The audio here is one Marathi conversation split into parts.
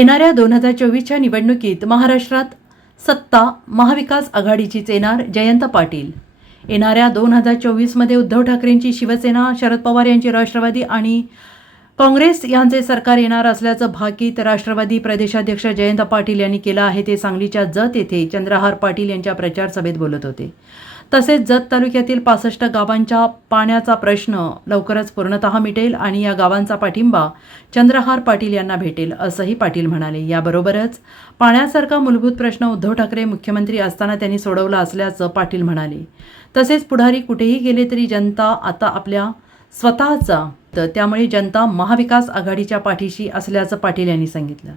येणाऱ्या दोन हजार चोवीसच्या निवडणुकीत महाराष्ट्रात सत्ता महाविकास आघाडीचीच येणार जयंत पाटील. येणाऱ्या दोन हजार चोवीसमध्ये उद्धव ठाकरेंची शिवसेना शरद पवार यांची राष्ट्रवादी आणि काँग्रेस यांचे सरकार येणार असल्याचं भाकीत राष्ट्रवादी प्रदेशाध्यक्ष जयंत पाटील यांनी केलं आहे ते सांगलीच्या जत येथे चंद्रहार पाटील यांच्या प्रचार सभेत बोलत होते. तसेच जत तालुक्यातील पासष्ट गावांच्या पाण्याचा प्रश्न लवकरच पूर्णतः मिटेल आणि या गावांचा पाठिंबा चंद्रहार पाटील यांना भेटेल असंही पाटील म्हणाले. याबरोबरच पाण्यासारखा मूलभूत प्रश्न उद्धव ठाकरे मुख्यमंत्री असताना त्यांनी सोडवला असल्याचं पाटील म्हणाले. तसेच पुढारी कुठेही गेले तरी जनता आता आपल्या स्वतःचा तर त्यामुळे जनता महाविकास आघाडीच्या पाठीशी असल्याचं पाटील यांनी सांगितलं.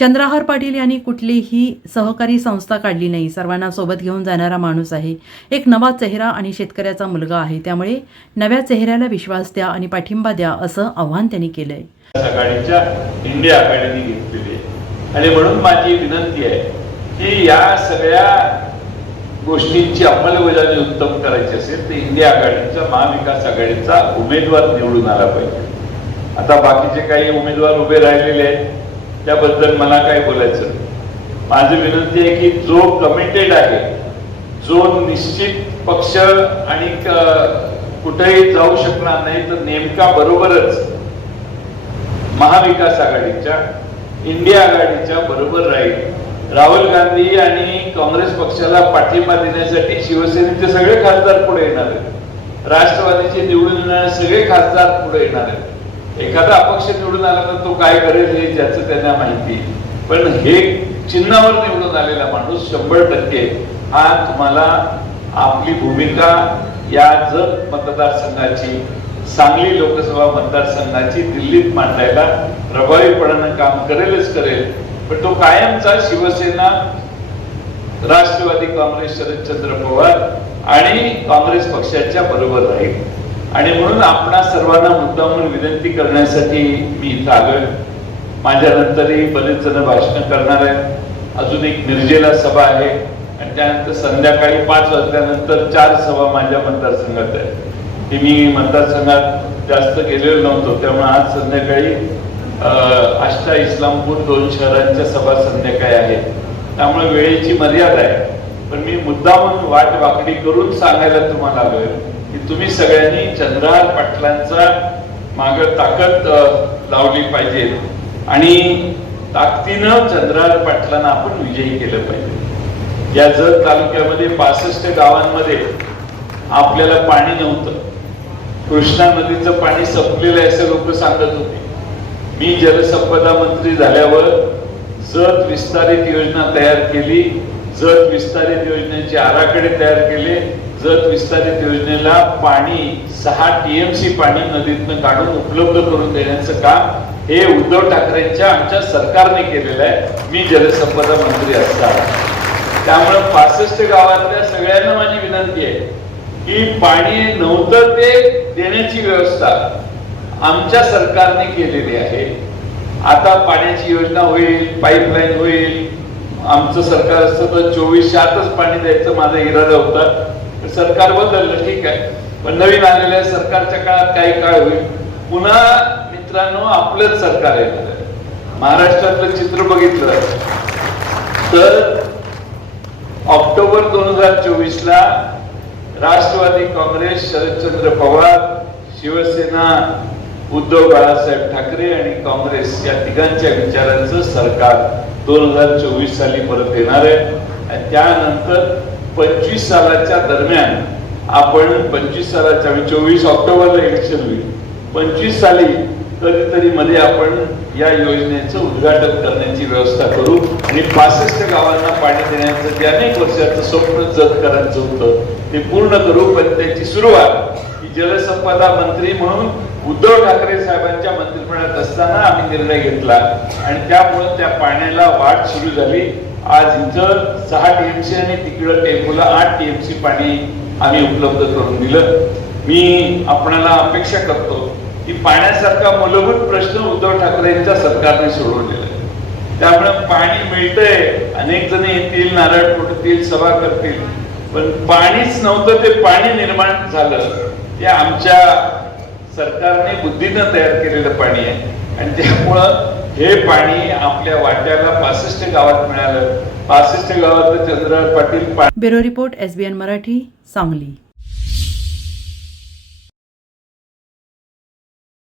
चंद्रहार पाटील यांनी कुठलीही सहकारी संस्था काढली नाही. सर्वांना सोबत घेऊन जाणारा माणूस आहे. एक नवा चेहरा आणि शेतकऱ्याचा मुलगा आहे. त्यामुळे नव्या चेहऱ्याला विश्वास द्या आणि पाठिंबा द्या असं आव्हान त्यांनी केलंय. आघाडीच्या इंडिया आघाडीने घेतलेली आणि म्हणून माझी विनंती आहे की या सगळ्या गोष्टींची अंमलबजावणी उत्तम करायची असेल तर इंडिया आघाडीचा महाविकास आघाडीचा उमेदवार निवडून आला पाहिजे. आता बाकीचे काही उमेदवार उभे राहिलेले आहेत त्याबद्दल मला काय बोलायचं माझी विनंती आहे की जो कमिटेड आहे जो निश्चित पक्ष आणि कुठेही जाऊ शकणार नाही तर नेमका बरोबरच महाविकास आघाडीच्या इंडिया आघाडीच्या बरोबर राहील. राहुल गांधी आणि काँग्रेस पक्षाला पाठिंबा देण्यासाठी शिवसेनेचे सगळे खासदार पुढे येणार आहेत. राष्ट्रवादीचे निवडून येणारे सगळे खासदार पुढे येणार आहेत. एखादा अपक्ष निवडून आला तर तो काय करेल हे ज्याचं त्यांना माहिती पण हे चिन्हावर निवडून आलेला माणूस शंभर टक्के हा तुम्हाला आपली भूमिका या जत मतदारसंघाची सांगली लोकसभा मतदारसंघाची दिल्लीत मांडायला प्रभावीपणानं काम करेलच करेल. पण तो कायमचा शिवसेना राष्ट्रवादी काँग्रेस शरदचंद्र पवार आणि काँग्रेस पक्षाच्या बरोबर राहील. आणि म्हणून आपणा सर्वांना मुद्दा म्हणून विनंती करण्यासाठी मी इथं आलोय. माझ्यानंतरही बरेच जण भाषण करणार आहेत. अजून एक निर्जेला सभा आहे. आणि त्यानंतर संध्याकाळी पाच वाजल्यानंतर चार सभा माझ्या मतदारसंघात आहे ते मी मतदारसंघात जास्त गेलेलो नव्हतो. त्यामुळे आज संध्याकाळी आष्टा इस्लामपूर दोन शहरांच्या सभा संध्याकाळी आहेत. त्यामुळे वेळेची मर्यादा आहे. पण मी मुद्दामून वाट वाकडी करून सांगायला तुम्हाला आलोय की तुम्ही सगळ्यांनी चंद्रहार पाटलांचा माग ताकद लावली पाहिजे. आणि ताकदीनं चंद्रहार पाटलांना आपण विजयी केलं पाहिजे. या जत तालुक्यामध्ये पासष्ट गावांमध्ये आपल्याला पाणी नव्हतं. कृष्णा नदीचं पाणी संपलेलं आहे असं लोक सांगत होते. मी जलसंपदा मंत्री झाल्यावर जत विस्तारित योजना तयार केली. जत विस्तारित योजनेचे आराखडे तयार केले. जत विस्तारित योजनेला पाणी सहा टीएमसी पाणी नदीतनं काढून उपलब्ध करून देण्याचं काम हे उद्धव ठाकरेंच्या आमच्या सरकारने केलेलं आहे. मी जलसंपदा मंत्री असताना त्यामुळे पासष्ट गावातल्या सगळ्यांना माझी विनंती आहे की पाणी नव्हतं ते देण्याची व्यवस्था. आमच्या सरकारने केलेली आहे. आता पाण्याची योजना होईल पाईपलाईन होईल. आमचं सरकार असतं तर चोवीसशे आतच पाणी द्यायचं माझा इरादा होता. सरकार बदललं ठीक आहे. पण नवीन आलेल्या सरकारच्या काळात काही काळ होईल. पुन्हा मित्रांनो आपलंच सरकार येणार आहे. महाराष्ट्रातलं चित्र बघितलं. तर ऑक्टोबर दोन हजार चोवीस ला राष्ट्रवादी काँग्रेस शरदचंद्र पवार शिवसेना उद्धव बाळासाहेब ठाकरे आणि काँग्रेस या तिघांच्या विचारांचं सरकार दोन हजार चोवीस साली परत येणार आहे. आणि त्यानंतर पंचवीस सालाच्या दरम्यान आपण पंचवीस सालाच्या म्हणजे चोवीस ऑक्टोबरला इलेक्शन होईल. पंचवीस साली कधीतरी मध्ये आपण या योजनेचं उद्घाटन करण्याची व्यवस्था करू आणि पासष्ट गावांना पाणी देण्याचं जे अनेक वर्षाचं स्वप्न जतकरांचं होतं ते पूर्ण करू. पण त्याची सुरुवात ही जलसंपदा मंत्री म्हणून उद्धव ठाकरे साहेबांच्या मंत्रिमंडळात असताना आम्ही निर्णय घेतला आणि त्यामुळे त्या पाण्याला वाट सुरू झाली. आज इथं सहा टीएमसी आणि तिकडं टेम्पोला आठ टीएमसी पाणी आम्ही उपलब्ध करून दिलं. मी आपणाला अपेक्षा करतो की पाण्यासारखा मूलभूत प्रश्न उद्धव ठाकरे यांच्या सरकारने सोडवलेला आहे. त्यामुळे पाणी मिळतंय. अनेक जण येतील नारळ फुटतील सभा करतील. पण पाणीच नव्हतं ते पाणी निर्माण झालं. ते आमच्या सरकारने बुद्धीनं तयार केलेलं पाणी आहे. आणि त्यामुळं हे पाणी आपल्या वाट्याला पासष्ट गावात मिळालं. पासष्ट गावात Chandra Patil bureau report S B N Marathi Sangli.